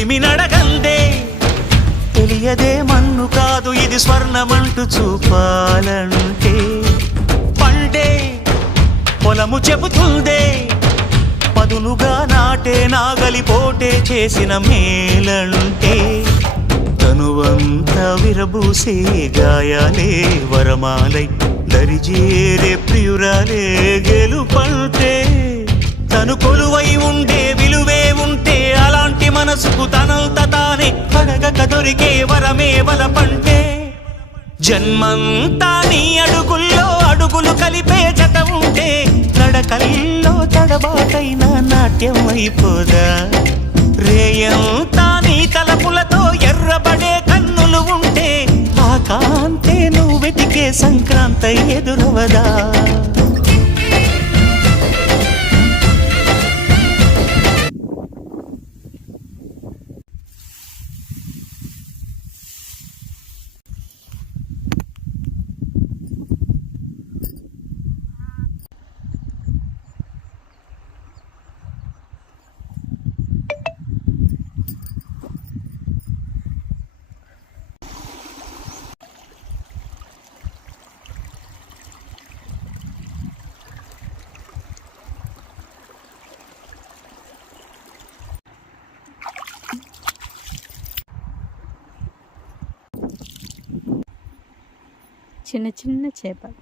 చెలిమి నడగందే తెలియదే మన్ను కాదు ఇది స్వర్ణమంటూ చూపాలంటే పండే పొలము చెబుతుందే పదునుగా నాటే నాగలిపోటే చేసిన మేలంటే తనువంతా విరబూసే గాయాలే వరమాలై దరిజేరే ప్రియురాలే గెలుపంటే తను కొలువై ఉండే విలువే ఉంటే అలాంటి మనసుకు తనంత తానే అడగక దొరికే వరమే వలపంటే జన్మంతా నీ అడుగుల్లో అడుగులు కలిపే జత ఉంటే నడకల్లో తడబాటైన నాట్యం అయిపోదా రేయంతా నీ తలపులతో ఎర్రబడే కన్నులు ఉంటే ఆ కాంతే నువ్వు వెతికే సంక్రాంతి ఎదురవదా చిన్న చిన్న చేపలు.